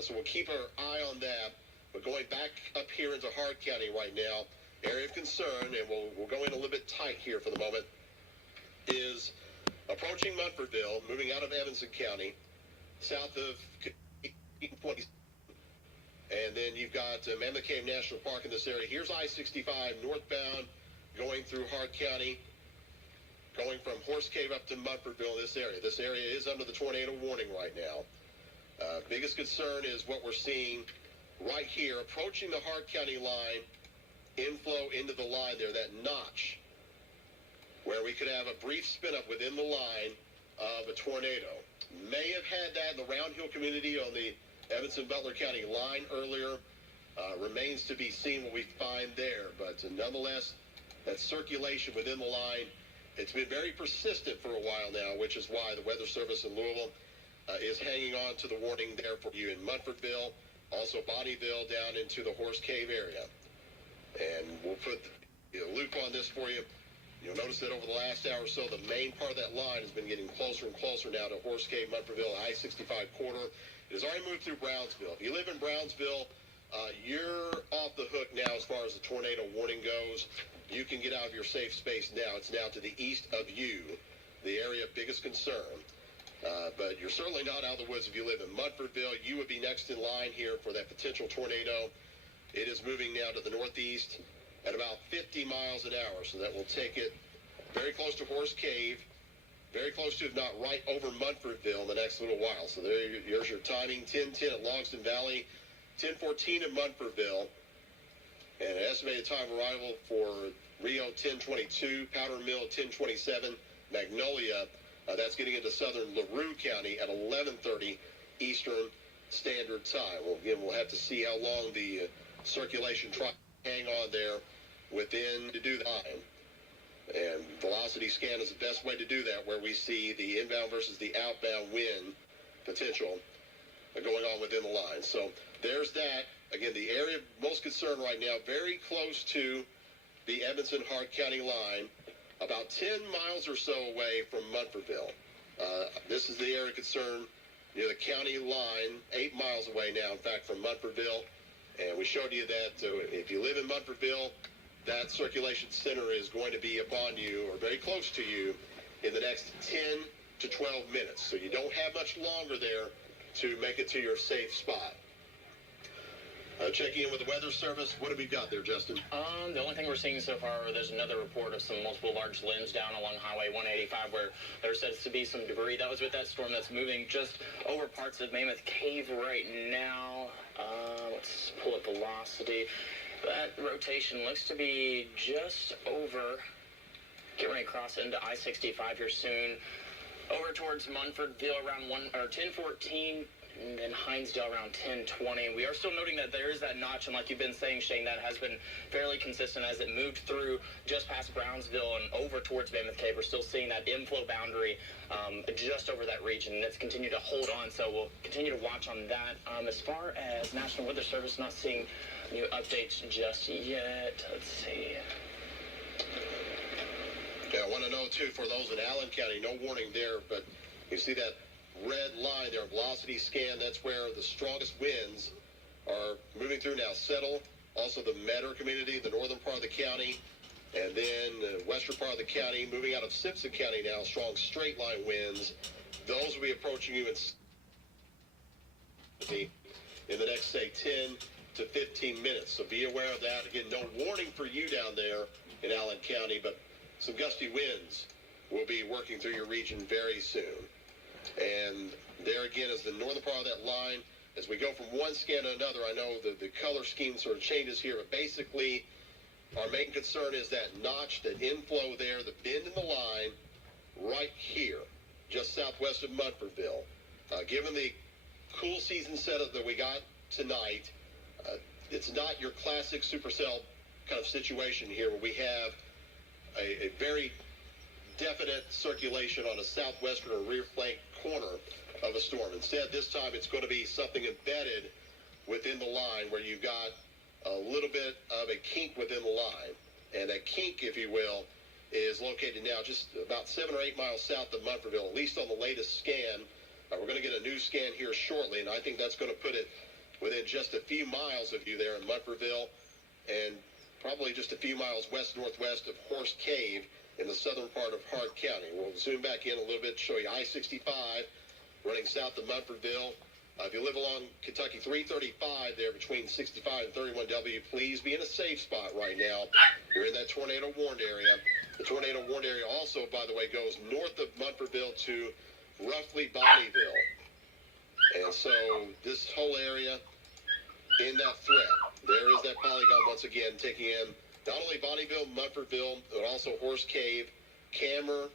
So we'll keep our eye on that. But going back up here into Hart County right now, area of concern, and we'll go in a little bit tight here for the moment, is approaching Munfordville, moving out of Evanston County, south of 20. And then you've got Mammoth Cave National Park in this area. Here's I-65 northbound going through Hart County, going from Horse Cave up to Munfordville in this area. This area is under the tornado warning right now. Biggest concern is what we're seeing right here, approaching the Hart County line, inflow into the line there, that notch, where we could have a brief spin up within the line of a tornado. May have had that in the Round Hill community on the Evanston-Butler County line earlier. Remains to be seen what we find there, but nonetheless, that circulation within the line, it's been very persistent for a while now, which is why the Weather Service in Louisville is hanging on to the warning there for you in Munfordville, also Bonnieville down into the Horse Cave area. And we'll put a loop on this for you. You'll notice that over the last hour or so, the main part of that line has been getting closer and closer now to Horse Cave, Munfordville, I-65 corridor. It has already moved through Brownsville. If you live in Brownsville, you're off the hook now as far as the tornado warning goes. You can get out of your safe space now. It's now to the east of you, the area of biggest concern. But you're certainly not out of the woods if you live in Munfordville. You would be next in line here for that potential tornado. It is moving now to the northeast at about 50 miles an hour, so that will take it very close to Horse Cave, very close to, if not right over Munfordville in the next little while. So there's your timing, 10:10 at Longston Valley, 10:14 at Munfordville, and an estimated time of arrival for Rio 10:22, Powder Mill 10:27, Magnolia, that's getting into southern LaRue County at 11:30 Eastern Standard Time. Well, again, we'll have to see how long the circulation tries to hang on there within to do that. And velocity scan is the best way to do that, where we see the inbound versus the outbound wind potential going on within the line. So there's that. Again, the area of most concern right now, very close to the Evanston-Hart County line, about 10 miles or so away from Munfordville. This is the area of concern near the county line, 8 miles away now, in fact, from Munfordville. And we showed you that if you live in Munfordville, that circulation center is going to be upon you or very close to you in the next 10 to 12 minutes. So you don't have much longer there to make it to your safe spot. Checking in with the Weather Service. What have we got there, Justin? The only thing we're seeing so far, there's another report of some multiple large limbs down along Highway 185 where there says to be some debris. That was with that storm that's moving just over parts of Mammoth Cave right now. Let's pull up velocity. That rotation looks to be just over, getting ready to cross into I-65 here soon, over towards Munfordville around 10:14, and then Hinesdale around 10:20. We are still noting that there is that notch, and like you've been saying, Shane, that has been fairly consistent as it moved through just past Brownsville and over towards Mammoth Cave. We're still seeing that inflow boundary just over that region, and it's continued to hold on, so we'll continue to watch on that. As far as National Weather Service, not seeing new updates just yet. Let's see. Yeah, I want to know, too, for those in Allen County, no warning there, but you see that red line there, velocity scan, that's where the strongest winds are moving through now. Settle, also the Metter community, the northern part of the county, and then the western part of the county, moving out of Simpson County now, strong straight line winds. Those will be approaching you in the next, say, 10 to 15 minutes. So be aware of that. Again, no warning for you down there in Allen County, but some gusty winds will be working through your region very soon. And there again is the northern part of that line. As we go from one scan to another, I know the color scheme sort of changes here, but basically our main concern is that notch, that inflow there, the bend in the line right here, just southwest of Munfordville. Given the cool season setup that we got tonight, it's not your classic supercell kind of situation here where we have a very definite circulation on a southwestern or rear flank corner of a storm. Instead, this time it's going to be something embedded within the line where you've got a little bit of a kink within the line. And that kink, if you will, is located now just about 7 or 8 miles south of Munfordville, at least on the latest scan We're going to get a new scan here shortly, and I think that's going to put it within just a few miles of you there in Munfordville, and probably just a few miles west-northwest of Horse Cave in the southern part of Hart County. We'll zoom back in a little bit to show you I-65 running south of Munfordville. If you live along Kentucky 335 there between 65 and 31W, please be in a safe spot right now. You're in that tornado warned area. The tornado warned area also, by the way, goes north of Munfordville to roughly Bonnieville. And so this whole area in that threat, there is that polygon once again taking in not only Bonnieville, Munfordville, but also Horse Cave, Camer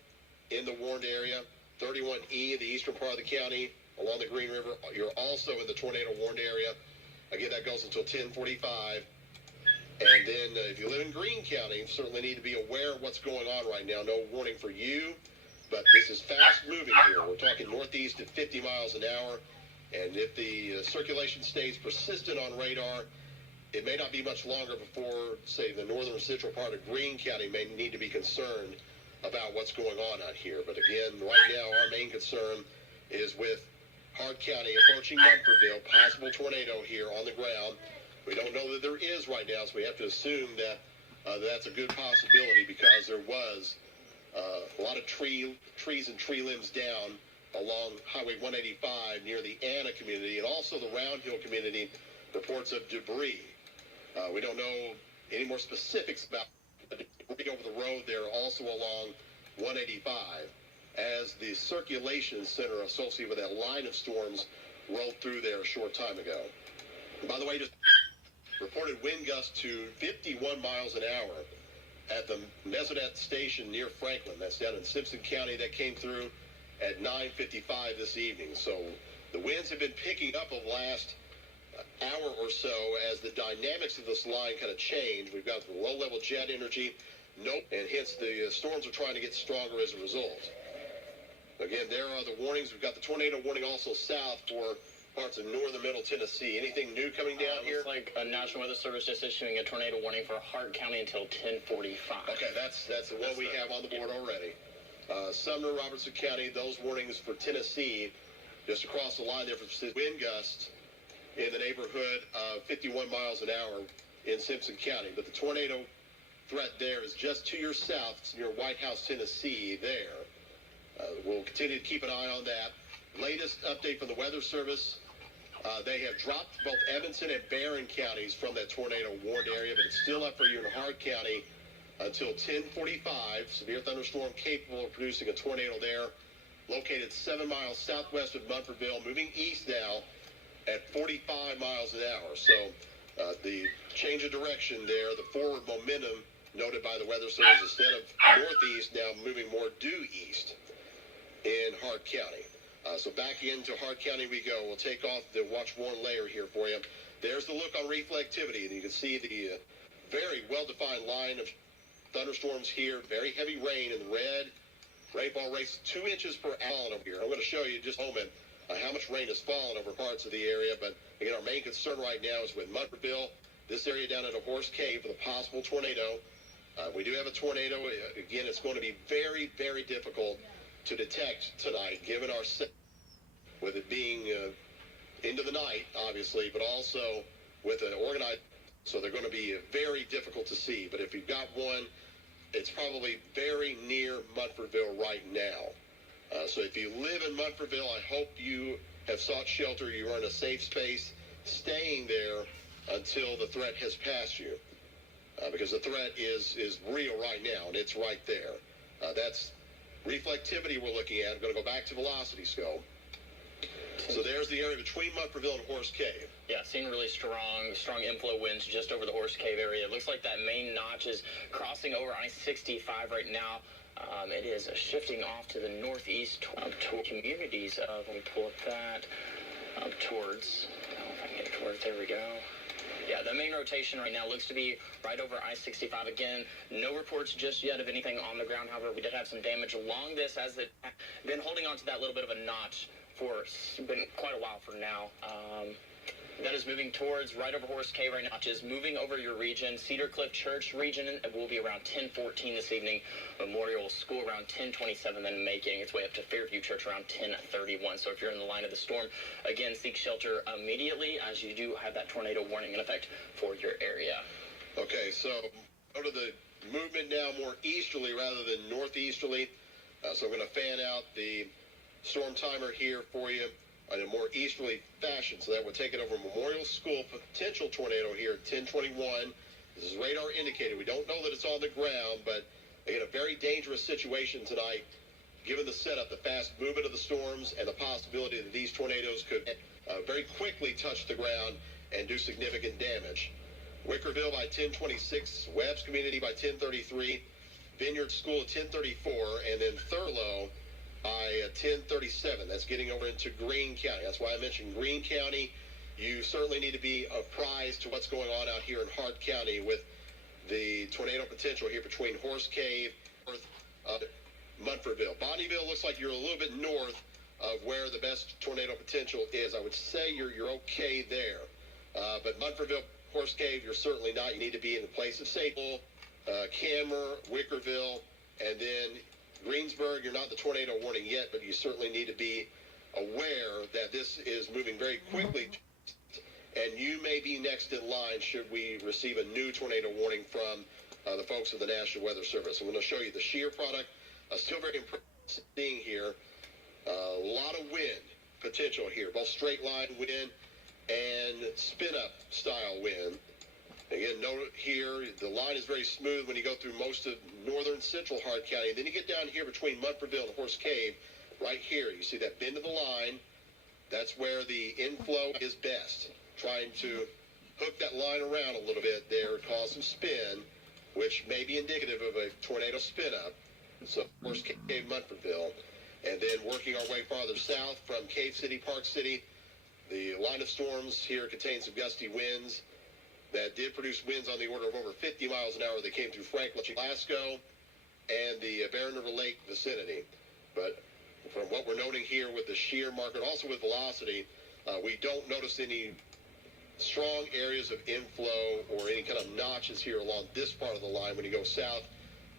in the warned area, 31E, the eastern part of the county, along the Green River. You're also in the tornado warned area. Again, that goes until 10:45. And then if you live in Greene County, you certainly need to be aware of what's going on right now. No warning for you, but this is fast moving here. We're talking northeast at 50 miles an hour. And if the circulation stays persistent on radar, it may not be much longer before, say, the northern central part of Greene County may need to be concerned about what's going on out here. But again, right now, our main concern is with Hart County approaching Munfordville, possible tornado here on the ground. We don't know that there is right now, so we have to assume that that's a good possibility because there was a lot of trees and tree limbs down along Highway 185 near the Anna community, and also the Round Hill community, reports of debris. We don't know any more specifics about the debris over the road there, also along 185, as the circulation center associated with that line of storms rolled through there a short time ago. And by the way, just reported wind gusts to 51 miles an hour at the Mesonet station near Franklin. That's down in Simpson County. That came through at 9:55 this evening. So the winds have been picking up the last hour or so as the dynamics of this line kind of change. We've got the low-level jet energy, and hence the storms are trying to get stronger as a result. Again, there are the warnings. We've got the tornado warning also south for parts of northern middle Tennessee. Anything new coming down here? Looks like a National Weather Service just issuing a tornado warning for Hart County until 10:45. Okay, that's the one we have on the board already. Sumner, Robertson County, those warnings for Tennessee, just across the line there for wind gusts in the neighborhood of 51 miles an hour in Simpson County. But the tornado threat there is just to your south. It's near White House, Tennessee there. We'll continue to keep an eye on that. Latest update from the Weather Service, they have dropped both Evanston and Barron counties from that tornado warned area, but it's still up for you in Hart County until 10:45. Severe thunderstorm capable of producing a tornado there, located 7 miles southwest of Munfordville, moving east now at 45 miles an hour. So the change of direction there, the forward momentum noted by the Weather Service, instead of northeast, now moving more due east in Hart County. So back into Hart County we go. We'll take off the watch warn layer here for you. There's the look on reflectivity, and you can see the very well-defined line of thunderstorms here. Very heavy rain in red. Rainfall rates 2 inches per hour over here. I'm going to show you in just a moment how much rain has fallen over parts of the area. But again, our main concern right now is with Munfordville, this area down at a Horse Cave with a possible tornado. We do have a tornado. Again, it's going to be very, very difficult to detect tonight, given our set, with it being into the night, obviously, but also with an organized, so they're going to be very difficult to see. But if you've got one, it's probably very near Munfordville right now. So if you live in Munfordville, I hope you have sought shelter. You are in a safe space, staying there until the threat has passed you, because the threat is real right now, and it's right there. That's reflectivity we're looking at. I'm going to go back to velocity scope. So there's the area between Munfordville and Horse Cave. Yeah, seeing really strong inflow winds just over the Horse Cave area. It looks like that main notch is crossing over I-65 right now. It is shifting off to the northeast toward communities of, let me pull up that, up towards, I don't know if I can get it towards, there we go. Yeah, the main rotation right now looks to be right over I-65. Again, no reports just yet of anything on the ground. However, we did have some damage along this as it been holding on to that little bit of a notch for been quite a while for now. That is moving towards right over Horse Cave right now, which is moving over your region. Cedar Cliff Church region will be around 10:14 this evening. Memorial School around 10:27, then making its way up to Fairview Church around 10:31. So if you're in the line of the storm, again, seek shelter immediately as you do have that tornado warning in effect for your area. Okay, so go to the movement now more easterly rather than northeasterly. So I'm going to fan out the storm timer here for you in a more easterly fashion. So that would take it over Memorial School, potential tornado here at 10:21. This is radar indicated. We don't know that it's on the ground, but again, a very dangerous situation tonight, given the setup, the fast movement of the storms, and the possibility that these tornadoes could very quickly touch the ground and do significant damage. Wickerville by 10:26, Webb's Community by 10:33, Vineyard School at 10:34, and then Thurlow by 10:37. That's getting over into Greene County. That's why I mentioned Greene County. You certainly need to be apprised to what's going on out here in Hart County with the tornado potential here between Horse Cave and Munfordville. Bonnieville looks like you're a little bit north of where the best tornado potential is. I would say you're okay there. But Munfordville, Horse Cave, you're certainly not. You need to be in the place of safety. Cammer, Wickerville, and then Greensburg, you're not the tornado warning yet, but you certainly need to be aware that this is moving very quickly, and you may be next in line should we receive a new tornado warning from the folks of the National Weather Service. I'm going to show you the shear product. Still very impressive seeing here. A lot of wind potential here, both straight line wind and spin-up style wind. Again, note here, the line is very smooth when you go through most of northern central Hart County. Then you get down here between Munfordville and Horse Cave, right here. You see that bend of the line. That's where the inflow is best. Trying to hook that line around a little bit there, cause some spin, which may be indicative of a tornado spin-up. So Horse Cave, Munfordville. And then working our way farther south from Cave City, Park City, the line of storms here contains some gusty winds that did produce winds on the order of over 50 miles an hour. They came through Franklin, Glasgow, and the Barron River Lake vicinity. But from what we're noting here with the shear marker, also with velocity, we don't notice any strong areas of inflow or any kind of notches here along this part of the line when you go south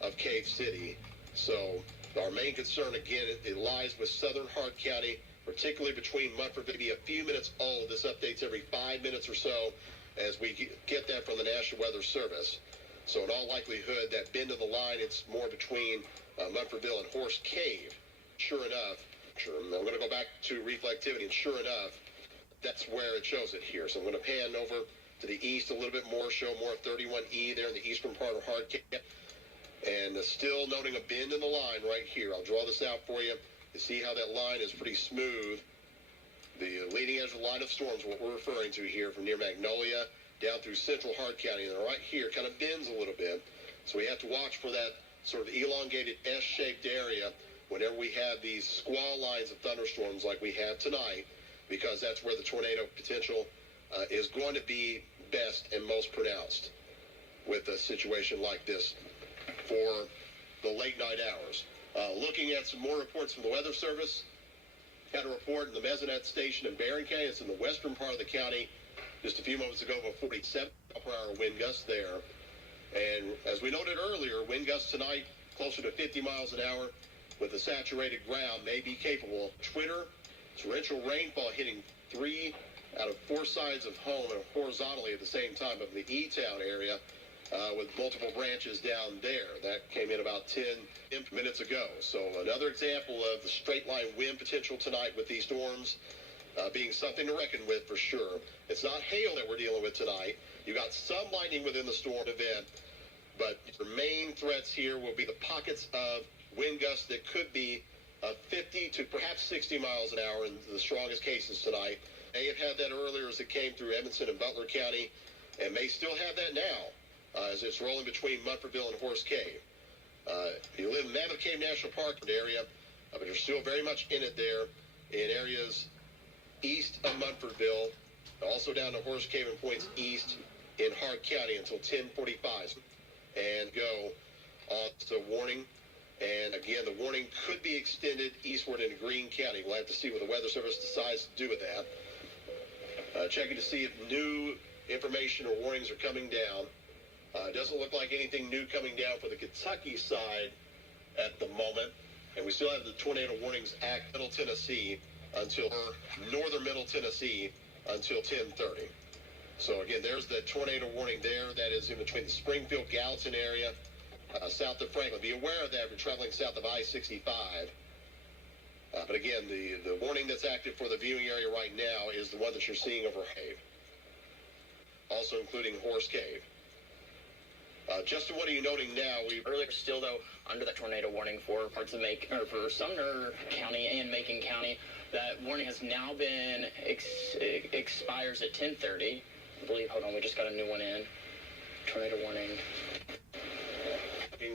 of Cave City. So our main concern, again, it lies with southern Hart County, particularly between Munford, maybe a few minutes old. This updates every 5 minutes or so as we get that from the National Weather Service. So in all likelihood, that bend of the line, it's more between Munfordville and Horse Cave. Sure enough, I'm going to go back to reflectivity, and sure enough, that's where it shows it here. So I'm going to pan over to the east a little bit more, show more 31E there in the eastern part of Hart County. And still noting a bend in the line right here. I'll draw this out for you. You see how that line is pretty smooth. The leading edge of the line of storms, what we're referring to here from near Magnolia down through central Hart County, and right here kind of bends a little bit. So we have to watch for that sort of elongated S-shaped area whenever we have these squall lines of thunderstorms like we have tonight, because that's where the tornado potential is going to be best and most pronounced with a situation like this for the late night hours. Looking at some more reports from the Weather Service, had a report in the Mesonet station in Barron County. It's in the western part of the county. Just a few moments ago, about 47 per hour wind gusts there. And as we noted earlier, wind gusts tonight closer to 50 miles an hour with the saturated ground may be capable. Twitter, torrential rainfall hitting 3 out of 4 sides of home and horizontally at the same time of the E-Town area. With multiple branches down there. That came in about 10 minutes ago. So another example of the straight line wind potential tonight with these storms being something to reckon with for sure. It's not hail that we're dealing with tonight. You got some lightning within the storm event, but the main threats here will be the pockets of wind gusts that could be 50 to perhaps 60 miles an hour in the strongest cases tonight. May have had that earlier as it came through Edmonson and Butler County, and may still have that now. As it's rolling between Munfordville and Horse Cave. You live in Mammoth Cave National Park area, but you're still very much in it there in areas east of Munfordville, also down to Horse Cave and points east in Hart County until 10:45. And go on to warning. And again, the warning could be extended eastward into Greene County. We'll have to see what the Weather Service decides to do with that. Checking to see if new information or warnings are coming down. Doesn't look like anything new coming down for the Kentucky side at the moment. And we still have the tornado warnings act Middle Tennessee until northern Middle Tennessee until 10:30. So again, there's the tornado warning there. That is in between the Springfield Gallatin area, south of Franklin. Be aware of that if you're traveling south of I-65. But again, the warning that's active for the viewing area right now is the one that you're seeing over Cave, also including Horse Cave. Justin, what are you noting now? Earlier, still though, under that tornado warning for parts of for Sumner County and Macon County, that warning has now been expires at 10:30. I believe. Hold on, we just got a new one in. Tornado warning.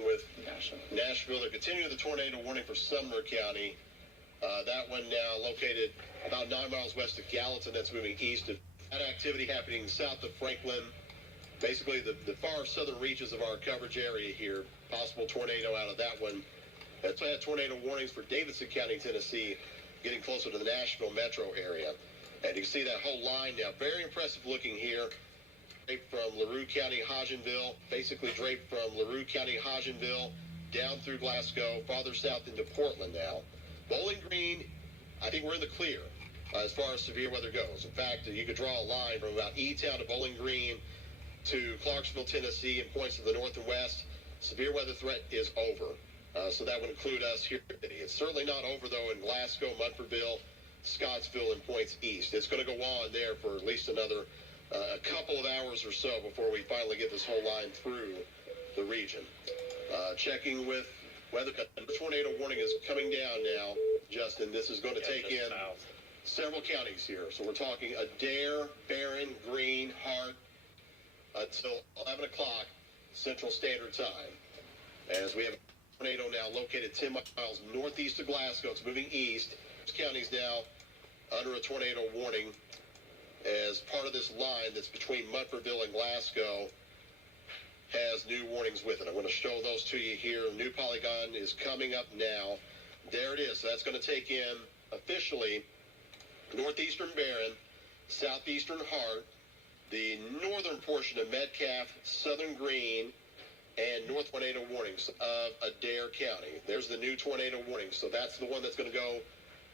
With Nashville, they're continuing the tornado warning for Sumner County. That one now located about 9 miles west of Gallatin. That's moving east. That activity happening south of Franklin. Basically, the far southern reaches of our coverage area here. Possible tornado out of that one. That's had tornado warnings for Davidson County, Tennessee, getting closer to the Nashville metro area. And you can see that whole line now. Very impressive looking here. Draped from LaRue County, Hodgenville. Basically draped from LaRue County, Hodgenville, down through Glasgow, farther south into Portland now. Bowling Green, I think we're in the clear as far as severe weather goes. In fact, you could draw a line from about E-Town to Bowling Green to Clarksville, Tennessee, and points to the north and west. Severe weather threat is over. So that would include us here. It's certainly not over, though, in Glasgow, Munfordville, Scottsville, and points east. It's going to go on there for at least another a couple of hours or so before we finally get this whole line through the region. Checking with weather. The tornado warning is coming down now, Justin. This is going to take in several counties here. So we're talking Adair, Barron, Greene, Hart, until 11 o'clock Central Standard Time. As we have a tornado now located 10 miles northeast of Glasgow. It's moving east. This county's now under a tornado warning as part of this line that's between Munfordville and Glasgow has new warnings with it. I'm going to show those to you here. A new polygon is coming up now. There it is. So that's going to take in officially northeastern Barron, southeastern Hart, the northern portion of Metcalf, southern Greene, and north tornado warnings of Adair County. There's the new tornado warning. So that's the one that's going to go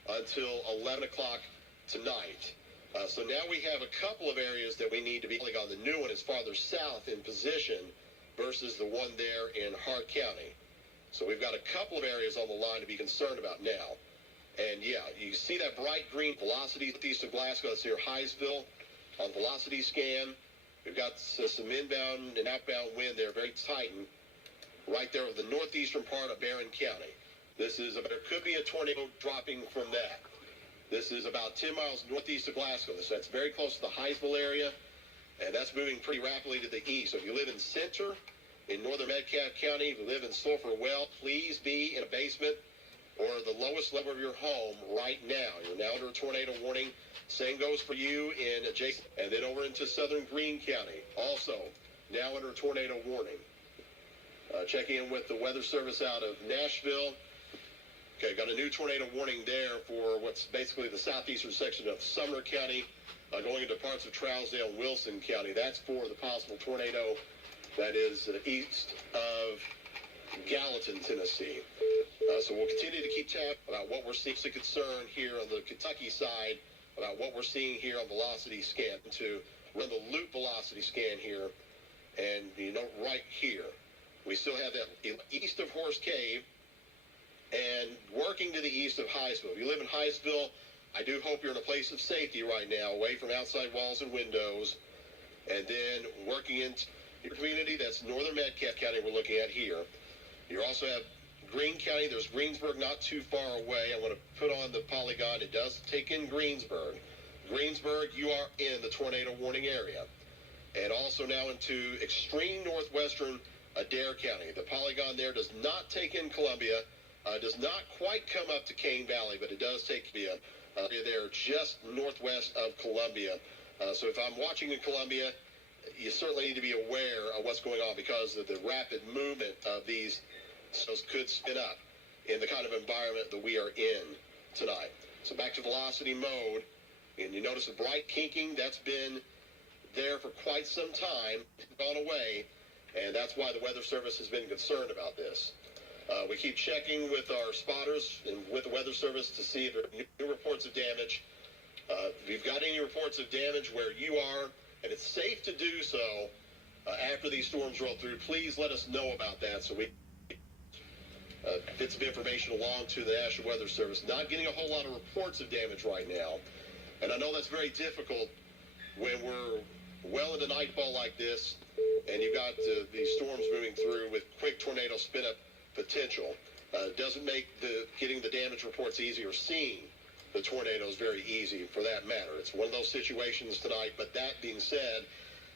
until 11 o'clock tonight. So now we have a couple of areas that we need to be on. The new one is farther south in position versus the one there in Hart County. So we've got a couple of areas on the line to be concerned about now. And yeah, you see that bright green velocity east of Glasgow. That's near Highsville on velocity scan. We've got some inbound and outbound wind there, very tight, and right there with the northeastern part of Barron County. There could be a tornado dropping from that. This is about 10 miles northeast of Glasgow. So that's very close to the Highsville area, and that's moving pretty rapidly to the east. So if you live in Center, in northern Metcalf County, if you live in Sulphur Well, please be in a basement or the lowest level of your home right now. You're now under a tornado warning. Same goes for you in adjacent, and then over into southern Greene County, also now under a tornado warning. Checking in with the Weather Service out of Nashville. Okay, got a new tornado warning there for what's basically the southeastern section of Sumner County, going into parts of Trousdale and Wilson County. That's for the possible tornado that is east of Gallatin, Tennessee. So we'll continue to keep tab about what we're seeing. It's a concern here on the Kentucky side about what we're seeing here on velocity scan. To run the loop velocity scan here, and right here, we still have that east of Horse Cave and working to the east of Highsville. If you live in Highsville, I do hope you're in a place of safety right now, away from outside walls and windows. And then working into your community, that's northern Metcalf County we're looking at here. You also have Greene County. There's Greensburg not too far away. I'm going to put on the polygon. It does take in Greensburg. Greensburg, you are in the tornado warning area. And also now into extreme northwestern Adair County. The polygon there does not take in Columbia. Does not quite come up to Kane Valley, but it does take Columbia. They're just northwest of Columbia. So if I'm watching in Columbia, you certainly need to be aware of what's going on because of the rapid movement of these. So could spin up in the kind of environment that we are in tonight. So back to velocity mode. And you notice the bright kinking, that's been there for quite some time, gone away, and that's why the Weather Service has been concerned about this. We keep checking with our spotters and with the Weather Service to see if there are new reports of damage. If you've got any reports of damage where you are, and it's safe to do so after these storms roll through, please let us know about that so we get some information along to the National Weather Service. Not getting a whole lot of reports of damage right now, and I know that's very difficult when we're well into nightfall like this, and you've got these storms moving through with quick tornado spin-up potential. It doesn't make getting the damage reports easy, or seeing the tornadoes very easy for that matter. It's one of those situations tonight, but that being said,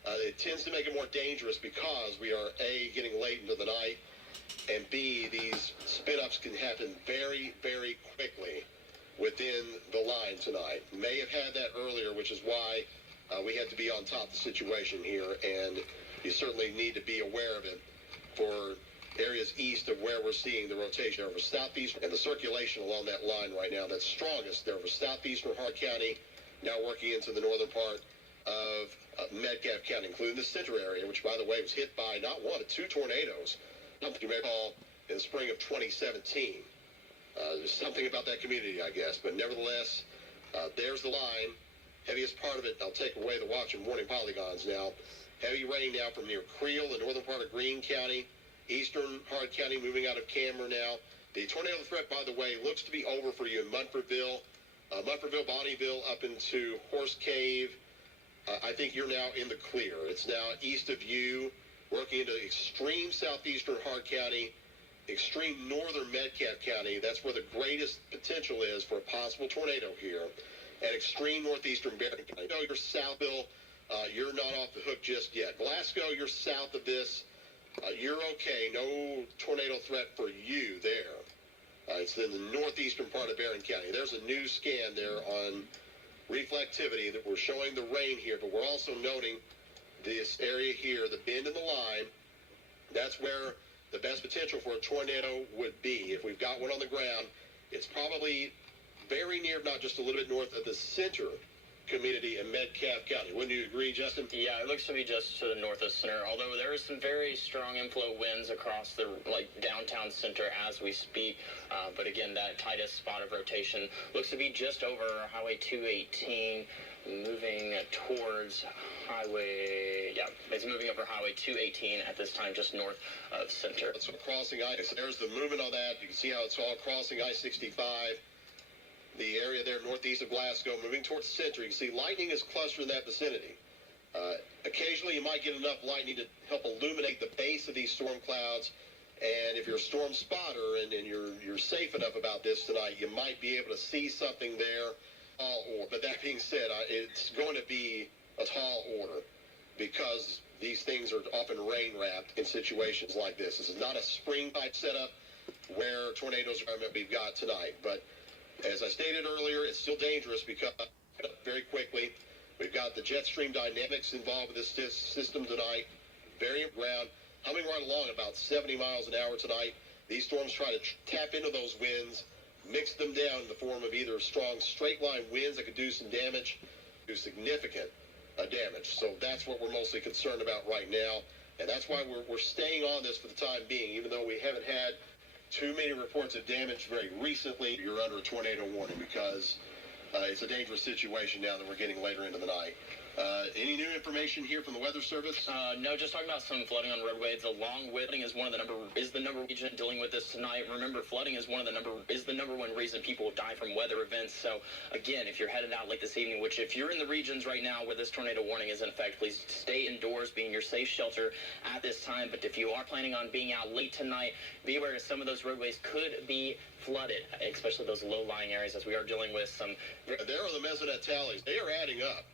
it tends to make it more dangerous because we are, A, getting late into the night, and B, these spin-ups can happen very, very quickly within the line tonight. May have had that earlier, which is why we had to be on top of the situation here, and you certainly need to be aware of it for areas east of where we're seeing the rotation over southeast, and the circulation along that line right now that's strongest there over southeastern Hart County, now working into the northern part of Metcalfe County, including the center area, which, by the way, was hit by not one but two tornadoes, something you may recall in the spring of 2017. There's something about that community, I guess, but nevertheless, there's the line. Heaviest part of it, I'll take away the watch and warning polygons now. Heavy rain now from near Creel, the northern part of Greene County, eastern Hart County, moving out of Cameron now. The tornado threat, by the way, looks to be over for you in Munfordville, Bonneville, up into Horse Cave. I think you're now in the clear. It's now east of you, working into extreme southeastern Hart County, extreme northern Metcalfe County. That's where the greatest potential is for a possible tornado here. And extreme northeastern Barron County. No, you're Southville. You're not off the hook just yet. Glasgow, you're south of this. You're okay. No tornado threat for you there. It's in the northeastern part of Barron County. There's a new scan there on reflectivity that we're showing the rain here, but we're also noting this area here, the bend in the line. That's where the best potential for a tornado would be. If we've got one on the ground, it's probably very near, not just a little bit north of the center community in Metcalfe County. Wouldn't you agree, Justin? Yeah, it looks to be just to the north of center, although there is some very strong inflow winds across the downtown center as we speak. But again, that tightest spot of rotation looks to be just over Highway 218, moving towards Highway, it's moving over Highway 218 at this time, just north of center. That's crossing there's the movement on that. You can see how it's all crossing I-65. The area there northeast of Glasgow, moving towards the center. You can see lightning is clustered in that vicinity. Occasionally, you might get enough lightning to help illuminate the base of these storm clouds. And if you're a storm spotter and you're safe enough about this tonight, you might be able to see something there. But that being said, it's going to be a tall order because these things are often rain-wrapped in situations like this. This is not a spring-type setup where tornadoes are what we've got tonight. But as I stated earlier, it's still dangerous because very quickly, we've got the jet stream dynamics involved with this system tonight. Very ground, humming right along about 70 miles an hour tonight. These storms try to tap into those winds, mix them down in the form of either strong straight-line winds that could do some damage, do significant damage. So that's what we're mostly concerned about right now, and that's why we're staying on this for the time being, even though we haven't had too many reports of damage very recently. You're under a tornado warning because it's a dangerous situation now that we're getting later into the night. Any new information here from the Weather Service? No, just talking about some flooding on roadways. Along with flooding is the number region dealing with this tonight. Remember, flooding is the number one reason people die from weather events. So again, if you're headed out late this evening, which if you're in the regions right now where this tornado warning is in effect, please stay indoors, be in your safe shelter at this time. But if you are planning on being out late tonight, be aware some of those roadways could be flooded, especially those low-lying areas, as we are dealing with some. There are the Mesonet tallies. They are adding up.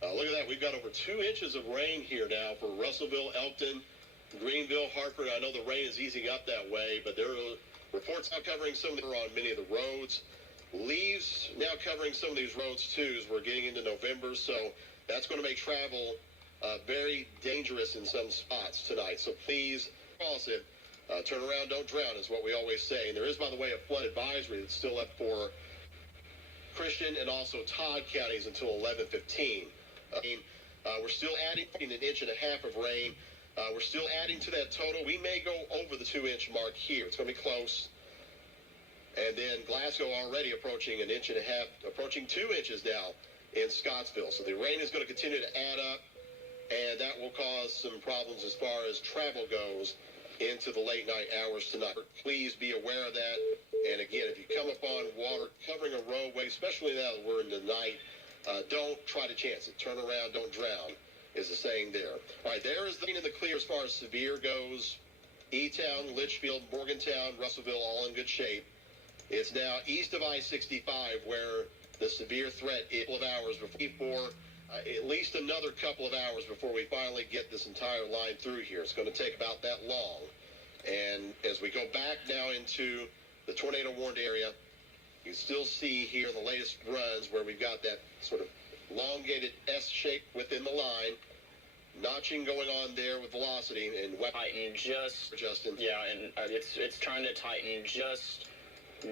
Look at that. We've got over 2 inches of rain here now for Russellville, Elkton, Greenville, Hartford. I know the rain is easing up that way, but there are reports now covering some of them on many of the roads. Leaves now covering some of these roads, too, as we're getting into November. So that's going to make travel very dangerous in some spots tonight. So please, cross it. Turn around, don't drown is what we always say. And there is, by the way, a flood advisory that's still up for Christian and also Todd counties until 11:15. We're still adding an inch and a half of rain. We're still adding to that total. We may go over the 2-inch mark here. It's going to be close. And then Glasgow already approaching an inch and a half, approaching 2 inches now in Scottsville. So the rain is going to continue to add up, and that will cause some problems as far as travel goes into the late night hours tonight. Please be aware of that. And again, if you come upon water covering a roadway, especially now that we're in the night, don't try to chance it. Turn around, don't drown, is the saying there. All right, there is the in the clear as far as Severe goes. E-Town, Litchfield, Morgantown, Russellville, all in good shape. It's now east of I-65 where the severe threat is a couple of hours before, at least another couple of hours before we finally get this entire line through here. It's going to take about that long. And as we go back now into the tornado warned area, you still see here in the latest runs where we've got that sort of elongated S shape within the line, notching going on there with velocity and tighten just, Justin. Yeah, and it's trying to tighten just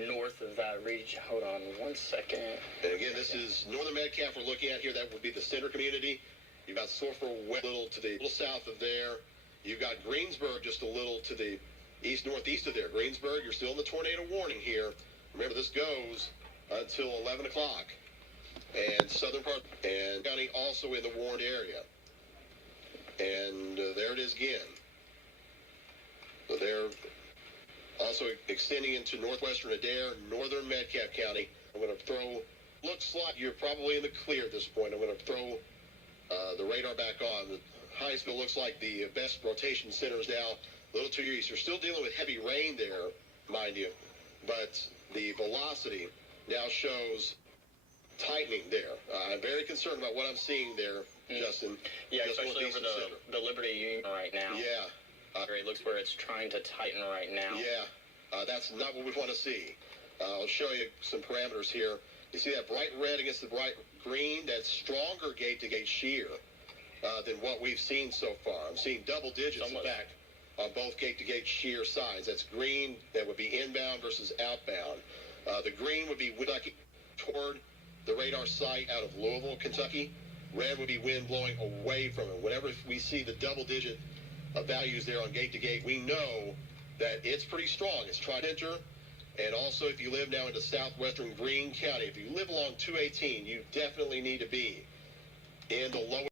north of that region. Hold on 1 second. And again, this is northern Metcalf we're looking at here. That would be the center community. You've got Sulphur a little to the little south of there. You've got Greensburg just a little to the east-northeast of there. Greensburg, you're still in the tornado warning here. Remember, this goes until 11 o'clock. And southern part and county also in the warned area. And there it is again. So they're also extending into northwestern Adair, northern Metcalf County. I'm going to throw, looks like you're probably in the clear at this point. I'm going to throw the radar back on. Hinesville looks like the best rotation center is now a little to your east. You're still dealing with heavy rain there, mind you, but the velocity now shows tightening there. I'm very concerned about what I'm seeing there, Justin. Yeah, especially over the Liberty Union right now. Yeah. It looks where it's trying to tighten right now. Yeah, that's not what we want to see. I'll show you some parameters here. You see that bright red against the bright green? That's stronger gate-to-gate shear than what we've seen so far. I'm seeing double digits, in fact, on both gate-to-gate shear sides. That's green, that would be inbound versus outbound. The green would be Kentucky toward the radar site out of Louisville, Kentucky. Red would be wind blowing away from it. Whenever we see the double-digit values there on gate-to-gate, we know that it's pretty strong. It's trying to enter. And also, if you live now into southwestern Greene County, if you live along 218, you definitely need to be in the lower